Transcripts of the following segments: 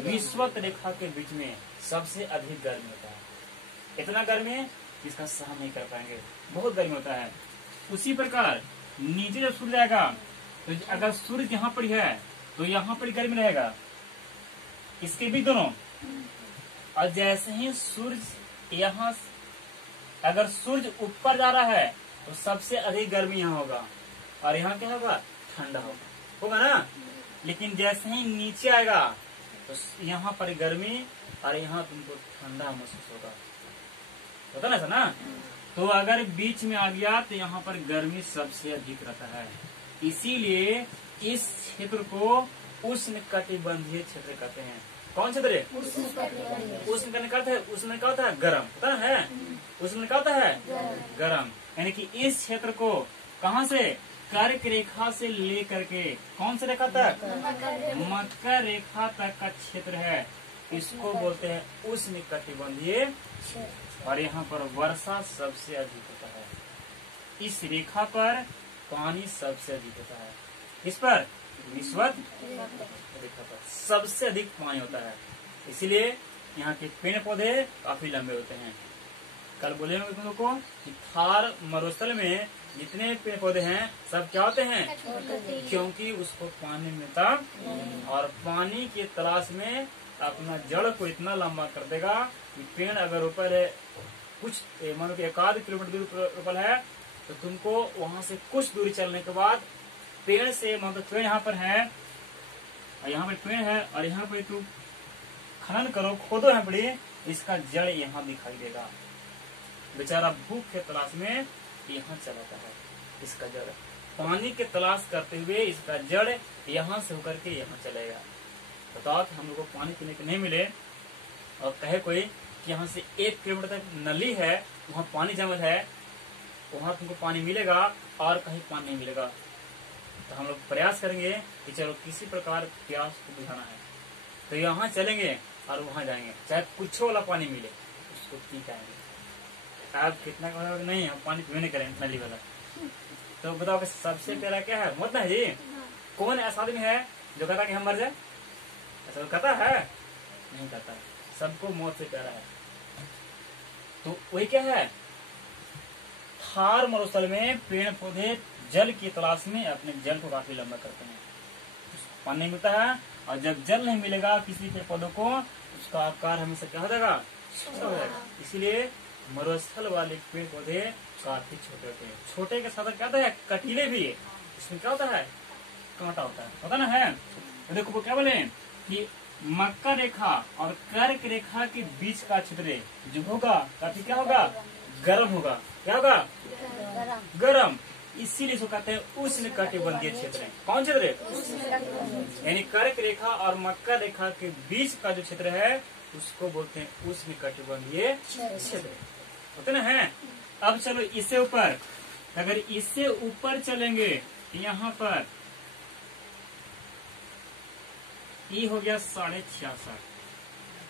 विषुवत रेखा के बीच में सबसे अधिक गर्मी होता है। इतना गर्मी है इसका सहन नहीं कर पाएंगे, बहुत गर्मी होता है। उसी प्रकार नीचे जब सूर्य जाएगा तो अगर सूर्य यहाँ पर है तो यहाँ पर गर्मी रहेगा, इसके भी दोनों। और जैसे ही सूर्य यहाँ, अगर सूर्य ऊपर जा रहा है तो सबसे अधिक गर्मी यहाँ होगा और यहाँ क्या होगा, ठंडा होगा ना। लेकिन जैसे ही नीचे आएगा तो यहाँ पर गर्मी और यहाँ तुमको ठंडा महसूस होगा ना ऐसा ना। तो अगर बीच में आ गया तो यहाँ पर गर्मी सबसे अधिक रहता है। इसीलिए इस क्षेत्र को उष्णकटिबंधीय क्षेत्र कहते हैं। कौन क्षेत्र है? उष्ण का अर्थ है, उष्ण का होता है गर्म, पता है। उष्ण का होता है गर्म, यानी कि इस क्षेत्र को कहाँ से, कर्क रेखा से लेकर के कौन से रेखा तक, मकर रेखा तक का क्षेत्र है, इसको बोलते हैं उष्णकटिबंधीय। और यहाँ पर वर्षा सबसे अधिक होता है। इस रेखा पर पानी सबसे अधिक होता है। इस पर विषुवत रेखा पर सबसे अधिक पानी होता है। इसीलिए यहाँ के पेड़ पौधे काफी लंबे होते हैं। कल बोले तुम लोग को कि थार मरुस्थल में जितने पेड़ पौधे हैं सब क्या होते हैं, क्योंकि उसको पानी मिलता और पानी की तलाश में अपना जड़ को इतना लंबा कर देगा कि पेड़ अगर ऊपर है कुछ मान लो 1 किलोमीटर दूर ऊपर है तो तुमको वहां से कुछ दूरी चलने के बाद पेड़ से, मतलब पेड़ यहाँ पर है और यहाँ पर पेड़ है और यहाँ पर तुम खनन करो, खोदो यहाँ पर, इसका जड़ यहाँ दिखाई देगा। बेचारा भूख के तलाश में यहाँ चलाता है। इसका जड़ पानी के तलाश करते हुए इसका जड़ यहाँ से होकर के यहाँ चलेगा। बताओ कि हम लोग को पानी पीने के नहीं मिले और कहे कोई कि यहाँ से 1 किलोमीटर तक नली है, वहाँ पानी जमल है, वहाँ तुमको पानी मिलेगा और कहीं पानी नहीं मिलेगा। तो हम लोग प्रयास करेंगे कि चलो किसी प्रकार प्यास को बुझाना है तो यहाँ चलेंगे और वहाँ जाएंगे, चाहे कुछ वाला पानी मिले उसको पी पाएंगे। आप कितना नहीं, हम पानी पीने नहीं करेंगे नली वाला। तो बताओ कि सबसे प्यारा क्या है, मौत है जी। कौन ऐसा आदमी है जो कहता कि हम मर जाए? ऐसा कहता है? नहीं कहता। सबको मौत से प्यारा है। तो वही क्या है, थार मरुस्थल में पेड़ पौधे जल की तलाश में अपने जल को काफी लंबा करते हैं। पानी नहीं मिलता है और जब जल नहीं मिलेगा किसी पेड़ पौधों को, उसका आकार हमेशा क्या हो जाएगा, छोटा हो जाएगा। इसीलिए मरुस्थल वाले पेड़ पौधे काफी छोटे होते हैं। छोटे के साथ क्या होता है, कटीले भी है। इसमें क्या होता है, कांटा होता है ना है। देखो वो क्या बोले कि मकर रेखा और कर्क रेखा के बीच का क्षेत्र जो होगा काफी क्या होगा, गर्म होगा। क्या होगा, गर्म। इसीलिए इसको कहते हैं उष्णकटिबंधीय क्षेत्र है। कौन क्षेत्र है, यानी कर्क रेखा और मकर रेखा के बीच का जो क्षेत्र है उसको बोलते हैं उष्णकटिबंधीय क्षेत्र, होते ना है। अब चलो इससे ऊपर, अगर इससे ऊपर चलेंगे यहाँ पर ये हो गया 66.5।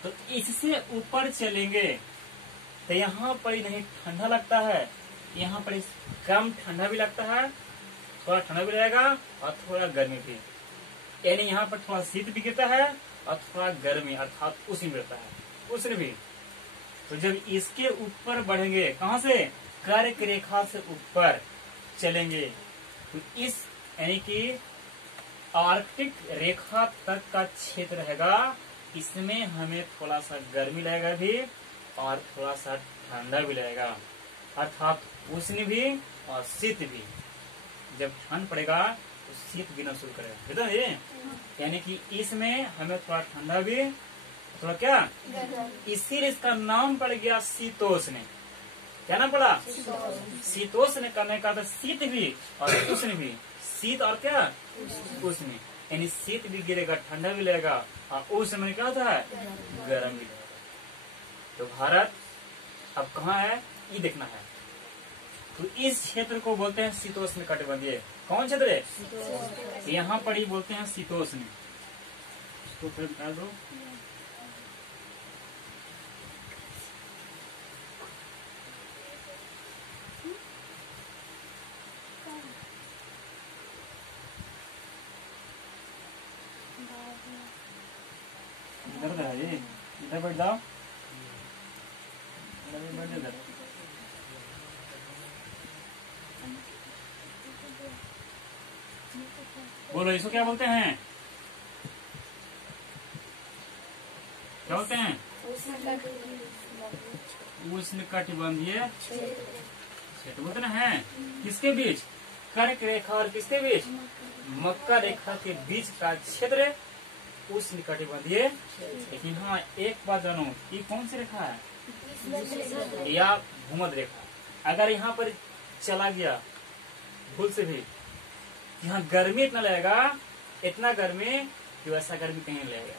तो इससे ऊपर चलेंगे तो यहाँ पर नहीं ठंडा लगता है, यहाँ पर कम ठंडा भी लगता है, थोड़ा ठंडा भी रहेगा और थोड़ा गर्मी भी, यानी यहाँ पर थोड़ा शीत भी गिरता है और थोड़ा गर्मी अर्थात उष्ण गिरता है, उष्ण भी। तो जब इसके ऊपर बढ़ेंगे, कहाँ से, कर्क रेखा से ऊपर चलेंगे तो इस यानी कि आर्कटिक रेखा तक का क्षेत्र रहेगा। इसमें हमें थोड़ा सा गर्मी लगेगा भी और थोड़ा सा ठंडा भी लगेगा, अर्थात उष्ण भी और शीत भी। जब ठंड पड़ेगा तो शीत गिरना शुरू करेगा, ये यानी कि इसमें हमें थोड़ा ठंडा भी थोड़ा क्या, इसीलिए इसका नाम पड़ गया शीतोष्ण। क्या नाम पड़ा, शीतोष्ण करने का तो शीत भी और उष्ण भी, शीत और क्या, उष्ण। यानी शीत भी गिरेगा, ठंडा भी लगेगा और उष्ण में क्या होता है, गर्म भी लगेगा। तो भारत अब कहाँ है ये देखना है। तो इस क्षेत्र को बोलते हैं शीतोष्ण कटिबंधीय। कौन क्षेत्र है, यहाँ पर ही बोलते हैं शीतोष्ण। इसको फिर बता दो। इधर है जी, इधर बैठ जाओ, बैठ इधर। बोलो इसको क्या बोलते हैं? क्या बोलते हैं? उष्णकटिबंधीय क्षेत्र बोलते ना है। किसके बीच? कर्क रेखा और किसके बीच? मकर रेखा के बीच का क्षेत्र उष्णकटिबंधीय। लेकिन हाँ एक बात जानो, ये कौन सी रेखा है? या भूमध्य रेखा। अगर यहाँ पर चला गया भूल से भी, यहाँ गर्मी इतना लगेगा, इतना गर्मी कि वैसा गर्मी कहीं नहीं लगेगा।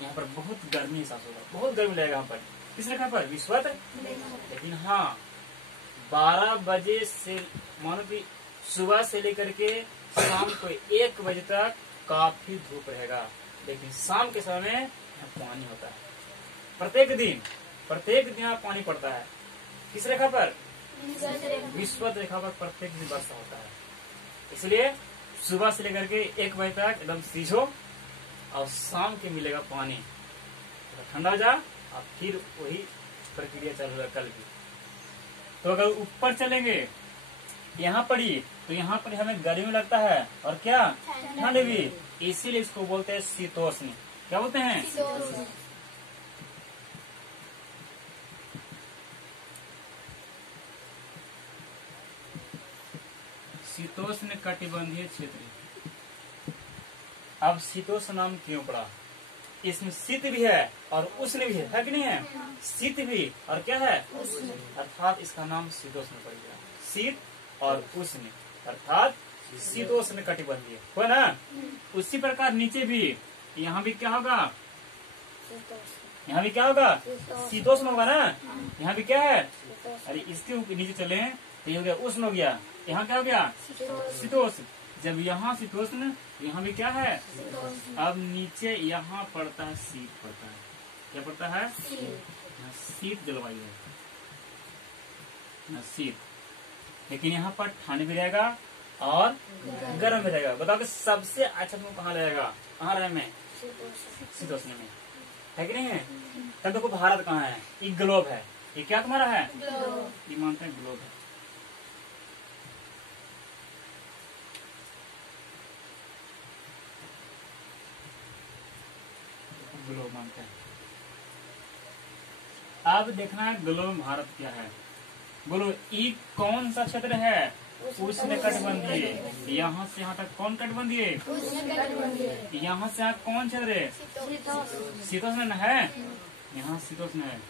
यहाँ पर बहुत गर्मी एहसास होगा, बहुत गर्मी लगेगा यहाँ पर। किस रेखा पर? विषुवत। लेकिन हाँ 12 बजे से मानो कि सुबह से लेकर के शाम को 1 बजे तक काफी धूप रहेगा, लेकिन शाम के समय यहाँ पानी होता है। प्रत्येक दिन यहाँ पानी पड़ता है। किस रेखा पर? विषुवत रेखा पर प्रत्येक दिन वर्षा होता है। इसलिए सुबह से लेकर के 1 बजे तक एकदम सीझो और शाम के मिलेगा पानी, तो ठंडा हो जा और फिर वही प्रक्रिया चालू होगा कल की। तो अगर ऊपर चलेंगे यहाँ पर ही, तो यहाँ पर हमें गर्मी लगता है और क्या ठंड भी, इसीलिए इसको बोलते हैं शीतोष्ण। क्या बोलते हैं? शीतोष्ण कटिबंधीय क्षेत्र। अब शीतोष्ण नाम क्यों पड़ा? इसमें शीत भी है और उष्ण भी है कि नहीं है? शीत भी और क्या है? अर्थात इसका नाम शीतोष्ण पड़ गया। शीत और उष्ण अर्थात शीतोष्ण कटिबंधीय हो ना। उसी प्रकार नीचे भी, यहाँ भी क्या होगा? यहाँ भी क्या होगा? शीतोष्ण होगा ना। यहाँ भी क्या है? अरे इसके नीचे चले तो ये हो गया उष्ण हो गया। यहाँ क्या हो गया? शीतोष्ण। जब यहाँ शीतोष्ण, यहाँ भी क्या है? अब नीचे यहाँ पड़ता है शीत पड़ता है। क्या पड़ता है? यहाँ शीत जलवायु है, शीत। लेकिन यहाँ पर ठंड भी रहेगा और गर्म भी रहेगा। बताओ कि सबसे अच्छा तुम कहाँ रहेगा? कहाँ रहे में? शीतोष्ण में, है कि नहीं है? तब देखो भारत कहाँ है? ये ग्लोब है। ये क्या तुम्हारा है? ये मानते हैं ग्लोब है। ग्लोब मानते हैं। अब देखना है ग्लोब में भारत क्या है। बोलो ई कौन सा क्षेत्र है? उष्णकटिबंधीय। यहाँ से यहाँ तक कौन कटिबंधीय? यहाँ से यहाँ कौन क्षेत्र है? शीतोष्ण है। यहाँ शीतोष्ण है।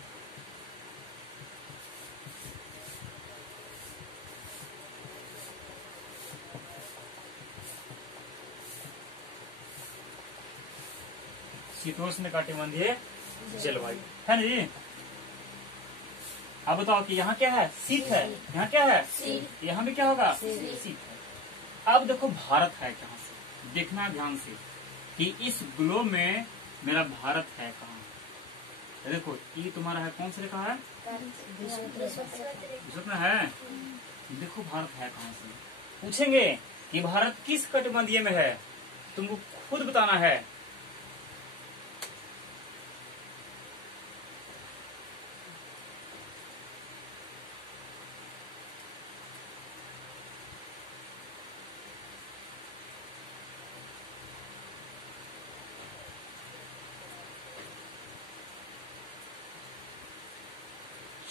शीतोष्ण कटिबंधीय जलवायु है ना जी। अब बताओ कि यहाँ क्या है? शीत है। यहाँ क्या है? यहाँ भी क्या होगा? शीत है। अब देखो भारत है कहाँ से? देखना ध्यान से कि इस ग्लोब में मेरा भारत है कहाँ। देखो ये तुम्हारा है, कौन सी रेखा है? विषुवत है। देखो भारत है कहाँ से? पूछेंगे कि भारत किस कटिबंधीय में है, तुमको खुद बताना है।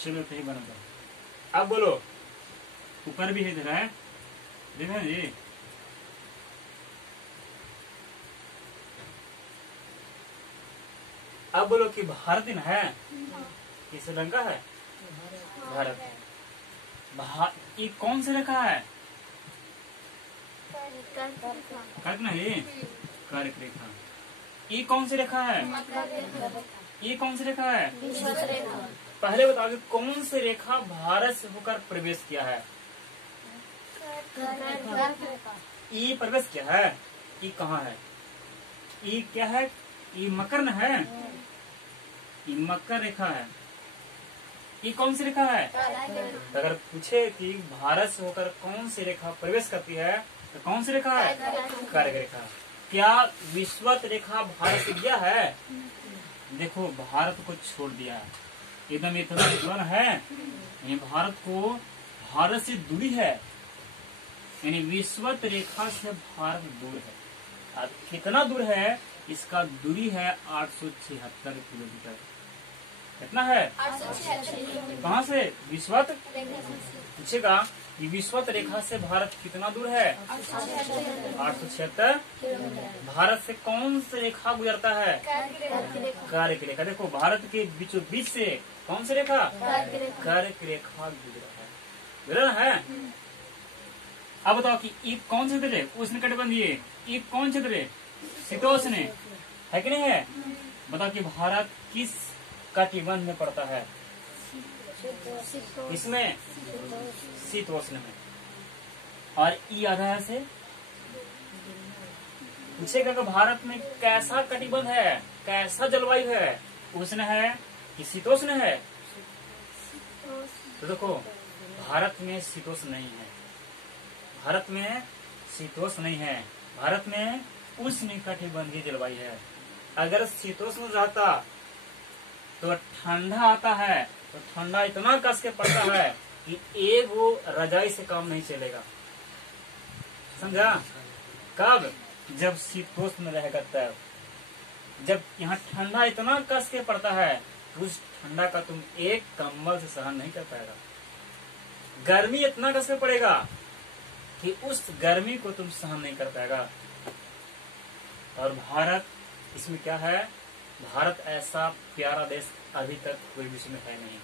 चलो सही बना दो। अब बोलो ऊपर भी है इधर है, देखा जी। अब बोलो कि भारत दिन है कि श्रीलंका है? भारत है। ये कौन सी रेखा है? कर्क नहीं, कर्क रेखा। ये कौन सी रेखा है? ये कौन सी रेखा है? पहले बताओ कि कौन सी रेखा भारत से होकर प्रवेश किया है? ये प्रवेश किया है। ये कहाँ है? ये क्या है? ये मकर न है। ये मकर रेखा है। ये कौन सी रेखा है? अगर पूछे कि भारत से होकर कौन सी रेखा प्रवेश करती है तो कौन सी रेखा है? कर्क रेखा। क्या विषुवत रेखा भारत से गया है? देखो भारत को छोड़ दिया है, एकदम इतना दूर है, ये भारत को भारत से दूरी है, यानी विषुवत रेखा से भारत दूर है। अब कितना दूर है? इसका दूरी है 876 किलोमीटर। कितना है? 876 कहाँ से? विषुवत पूछेगा कि विषुवत रेखा से भारत कितना दूर है? 876। भारत से कौन सी रेखा गुजरता है? कार्य की रेखा। देखो भारत के बीचों बीच से कौन सी रेखा? कार्य की रेखा गुजरा है। अब बताओ कि ईद कौन से क्षेत्र? उष्ण कटिबंधीय। ईद कौन क्षेत्र है? शीतोष्ण है कि नहीं है? बताओ कि भारत किस कटिबंध में पड़ता है? इसमें शीतोष्ण में। और ई आधा से पूछेगा कि भारत में कैसा कटिबंध है, कैसा जलवायु है? उष्ण है कि शीतोष्ण है? तो देखो भारत में शीतोष्ण नहीं है, भारत में शीतोष्ण नहीं है, भारत में उष्ण कटिबंधीय जलवायु है। अगर शीतोष्ण रहता तो ठंडा आता है, तो ठंडा इतना कस के पड़ता है कि एक वो रजाई से काम नहीं चलेगा। समझा? कब? जब शीतोष्ण रहेगा तब। जब यहाँ ठंडा इतना कस के पड़ता है तो उस ठंडा का तुम एक कंबल से सहन नहीं कर पाएगा। गर्मी इतना कस के पड़ेगा कि उस गर्मी को तुम सहन नहीं कर पाएगा। और भारत इसमें क्या है? भारत ऐसा प्यारा देश अभी तक कोई विश्व में है नहीं।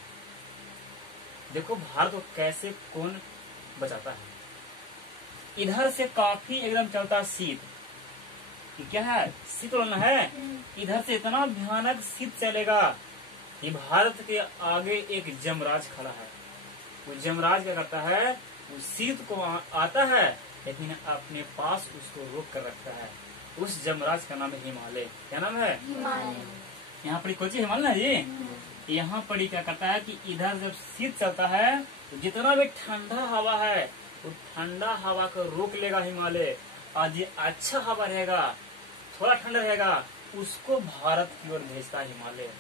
देखो भारत को कैसे कौन बचाता है। इधर से काफी एकदम चलता शीत, ये क्या है? शीतलहर है। इधर से इतना भयानक शीत चलेगा कि भारत के आगे एक जमराज खड़ा है। वो जमराज क्या करता है? वो शीत को आता है लेकिन अपने पास उसको रोक कर रखता है। उस जमराज का नाम है हिमालय। क्या नाम है? यहाँ पर कोची हिमालय है जी। यहाँ पर क्या करता है कि इधर जब शीत चलता है तो जितना भी ठंडा हवा है वो ठंडा हवा को रोक लेगा हिमालय, और जो अच्छा हवा रहेगा, थोड़ा ठंडा रहेगा, उसको भारत की ओर भेजता है हिमालय।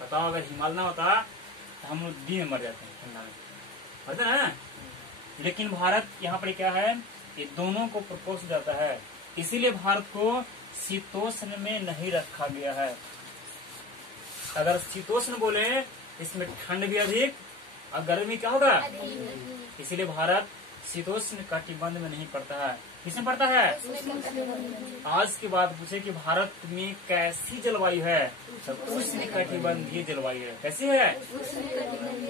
बताओ अगर हिमालय ना होता तो हम लोग दिन में मर जाते हैं ठंडा में, पता है ना? लेकिन भारत यहाँ पर क्या है? ये दोनों को प्रपोज जाता है, इसीलिए भारत को शीतोष्ण में नहीं रखा गया है। अगर शीतोष्ण बोले इसमें ठंड भी अधिक और गर्मी क्या होगा? इसीलिए भारत शीतोष्ण कटिबंध में नहीं पड़ता है। किसमें पड़ता है? आज की बात पूछे कि भारत में कैसी जलवायु है? सब उष्ण कटिबंधीय जलवायु है। कैसी है?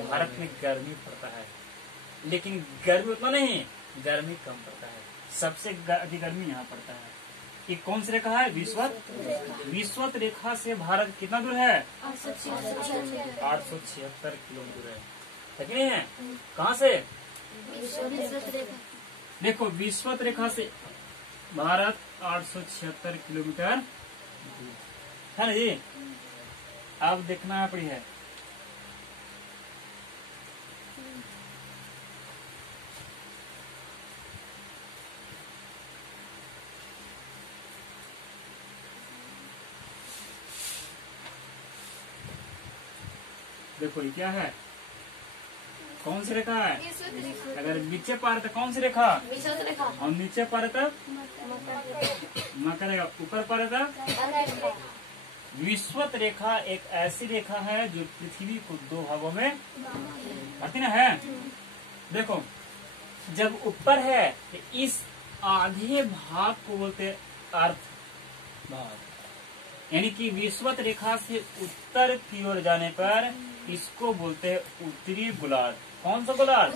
भारत में गर्मी पड़ता है, लेकिन गर्मी उतना नहीं, गर्मी कम पड़ता है। सबसे अधिक गर्मी यहाँ पड़ता है। ये कौन सी रेखा है? विषुवत। विषुवत रेखा से भारत कितना दूर है? 876 किलोमीटर है कि नहीं है? कहाँ से? देखो विषुवत रेखा से भारत 876 किलोमीटर है ना जी। अब देखना पड़ी है देखो ये क्या है? कौन सी रेखा है? अगर नीचे पार तो कौन सी रेखा? और नीचे पार तब मकर रेखा, ऊपर पार तब विषुवत रेखा एक ऐसी रेखा है जो पृथ्वी को दो भागों में बांटती ना है। देखो जब ऊपर है तो इस आधे भाग को बोलते अर्थ भाग, यानी कि विषुवत रेखा से उत्तर की ओर जाने पर इसको बोलते हैं उत्तरी गोलार्ध। कौन सा गोलार्ध?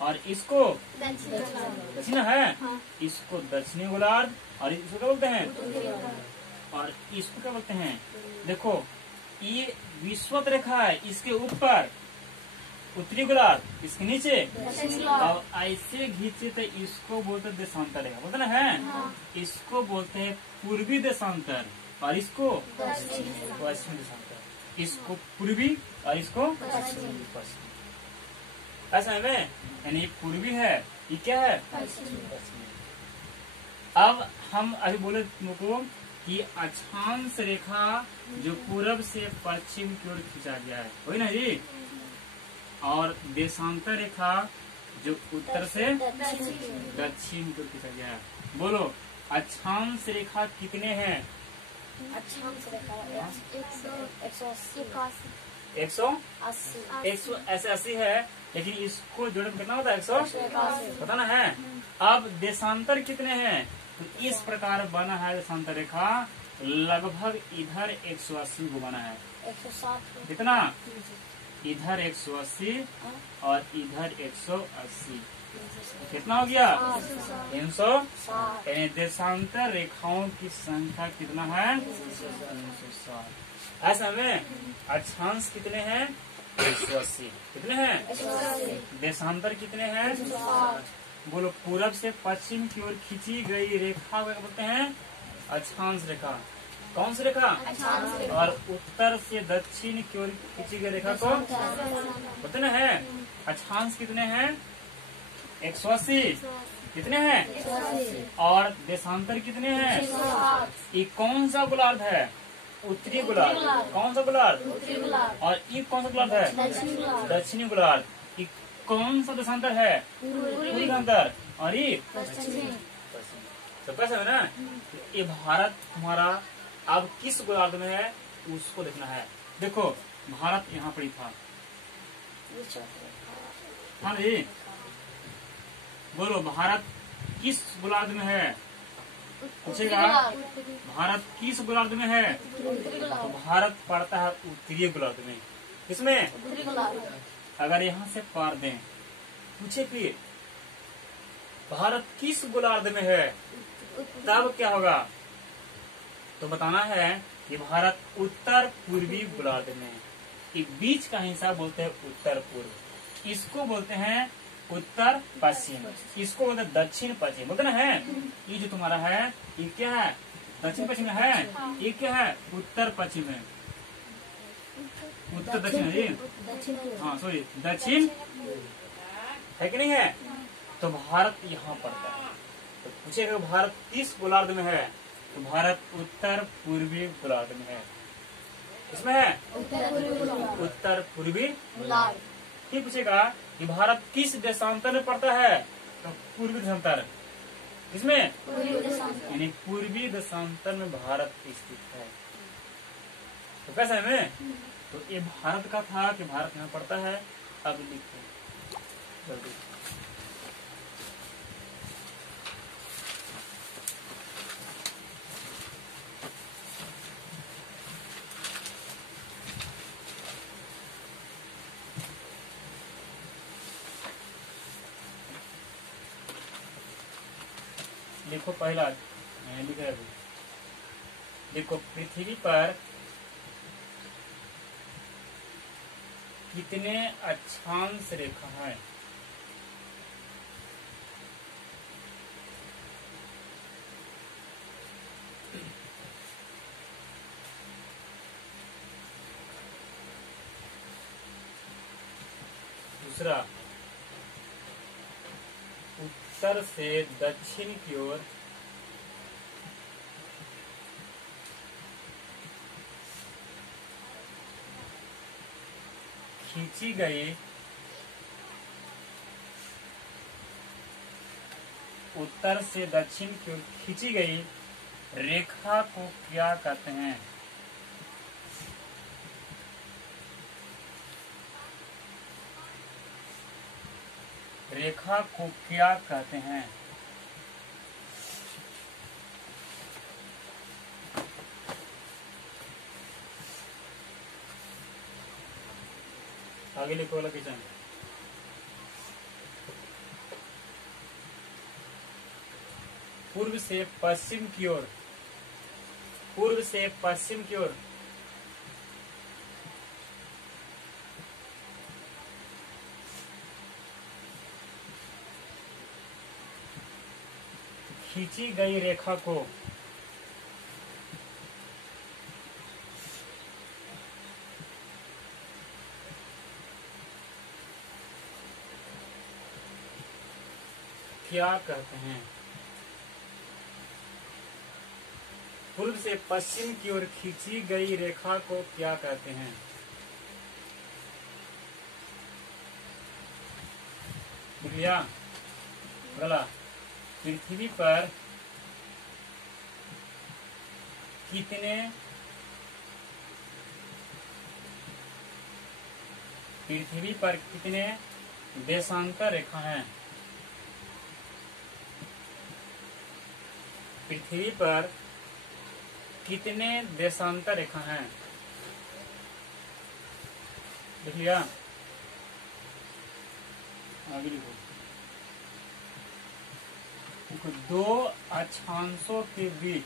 और इसको दक्षिण है। इसको दक्षिणी गोलार्ध, और इसको क्या बोलते हैं? और इसको क्या बोलते हैं? देखो ये विषुवत रेखा है, इसके ऊपर उत्तरी गोलार्ध, इसके नीचे, और ऐसे खींचे तो इसको बोलते देशांतर रेखा, बोलते ना है। इसको बोलते हैं पूर्वी देशांतर, और इसको पश्चिमी देशांतर। इसको पूर्वी और इसको पश्चिमी। ऐसा है में, यानी पूर्वी है, ये क्या है? पश्चिमी। अब हम अभी बोले तुमको कि अक्षांश रेखा जो पूरब से पश्चिम की ओर खींचा गया है, वही ना जी, और देशांतर रेखा जो उत्तर से दक्षिण की ओर खींचा गया है। बोलो अक्षांश रेखा कितने हैं? अक्षांश रेखा 180 है, लेकिन इसको जोड़े कितना होता है? 100 पता ना है। अब देशांतर कितने हैं? तो इस प्रकार बना है देशांतर रेखा, लगभग इधर 180 को बना है। 160 कितना? इधर 180 और इधर 180, कितना हो गया? 360। यानी देशांतर रेखाओं की संख्या कितना है? 360। ऐसा में अक्षांश कितने हैं? 180। कितने हैं? देशांतर कितने हैं? बोलो पूरब से पश्चिम की ओर खींची गई रेखा को बोलते हैं अक्षांश रेखा। कौन सी रेखा? और उत्तर से दक्षिण की ओर खींची गई रेखा को बोलते ना है अक्षांश। कितने हैं? 180। कितने हैं? और देशांतर कितने हैं? ये कौन सा गोलार्ध है? उत्तरी गोलार्ध। कौन सा गोलार्ध? और ये कौन सा गोलार्ध है? दक्षिणी गोलार्ध। ये कौन सा देशांतर है? पूर्वी देशांतर। और ये पश्चिम। सबका समझ ना? ये भारत हमारा अब किस गोलार्ध में है उसको देखना है। देखो भारत यहाँ पर ही था। हाँ जी, बोलो भारत किस गोलार्ध में है? पूछेगा भारत किस गोलार्ध में है? तो भारत पड़ता है उत्तरीय गोलार्ध में। किसमें? अगर यहाँ से पार दें, पूछे फिर भारत किस गोलार्ध में है, तब क्या होगा? तो बताना है कि भारत उत्तर पूर्वी गोलार्ध में है। ये बीच का हिस्सा बोलते हैं उत्तर पूर्व, इसको बोलते हैं उत्तर पश्चिम, इसको बोलते हैं दक्षिण पश्चिम। बोलते ना है ये जो तुम्हारा है ये क्या है? दक्षिण पश्चिम में है। ये क्या है? उत्तर पश्चिम में। उत्तर दक्षिण है जी, हाँ सॉरी दक्षिण है कि नहीं है? तो भारत यहाँ पड़ता है। तो पूछेगा भारत किस गोलार्ध में है? तो भारत उत्तर पूर्वी गोलार्ध में है। इसमें है उत्तर पूर्वी गोलार्ध। ठीक पूछेगा कि भारत किस देशांतर में पड़ता है? तो पूर्वी देशांतर। इसमें यानी पूर्वी देशांतर में भारत स्थित है। तो कैसा है में? तो ये भारत का था कि भारत यहाँ पड़ता है। अब लिखो जल्दी। देखो पहला लिख रहा है। देखो पृथ्वी पर कितने अक्षांश रेखा है? दूसरा उत्तर से दक्षिण की ओर खींची गई उत्तर से दक्षिण की ओर खींची गई रेखा को क्या कहते हैं? रेखा को क्या कहते हैं? आगे लिखो वाला किचन। पूर्व से पश्चिम की ओर, पूर्व से पश्चिम की ओर खींची गई रेखा को क्या कहते हैं? पूर्व से पश्चिम की ओर खींची गई रेखा को क्या कहते हैं? लिख लिया? अगला, पृथ्वी पर कितने देशांतर रेखा हैं? पृथ्वी पर कितने देशांतर रेखा हैं? लिख लिया? आगे लिखो। देखो, दो अक्षांशों के बीच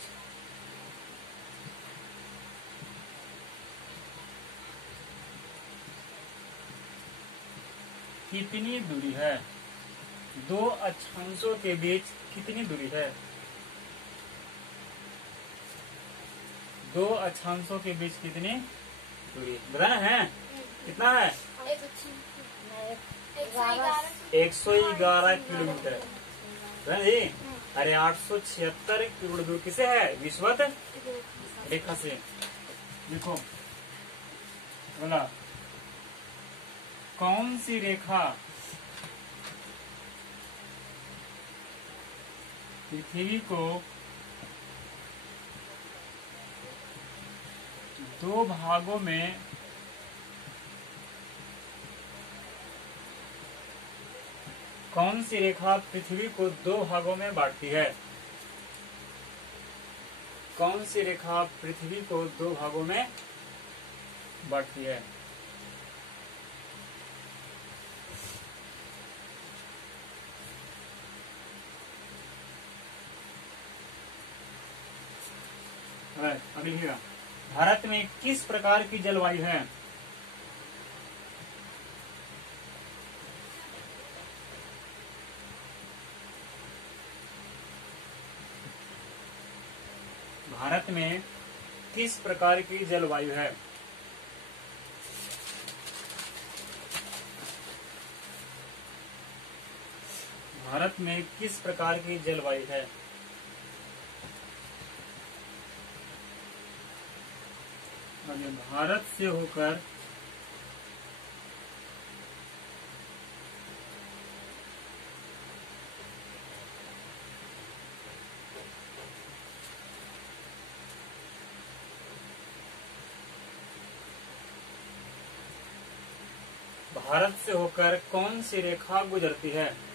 कितनी दूरी है? दो अक्षांशों के बीच कितनी दूरी है? दो अक्षांशों के बीच कितनी दूरी बताना है? कितना है? 111 किलोमीटर है जी। अरे 876 किलोमीटर दूर किसे है? विषुवत रेखा से। देखो बोला, कौन सी रेखा पृथ्वी को दो भागों में कौन सी रेखा पृथ्वी को दो भागों में बांटती है? कौन सी रेखा पृथ्वी को दो भागों में बांटती है? अभी लिखिएगा, भारत में किस प्रकार की जलवायु है? भारत में किस प्रकार की जलवायु है? भारत में किस प्रकार की जलवायु है? भारत से होकर कौन सी रेखा गुजरती है?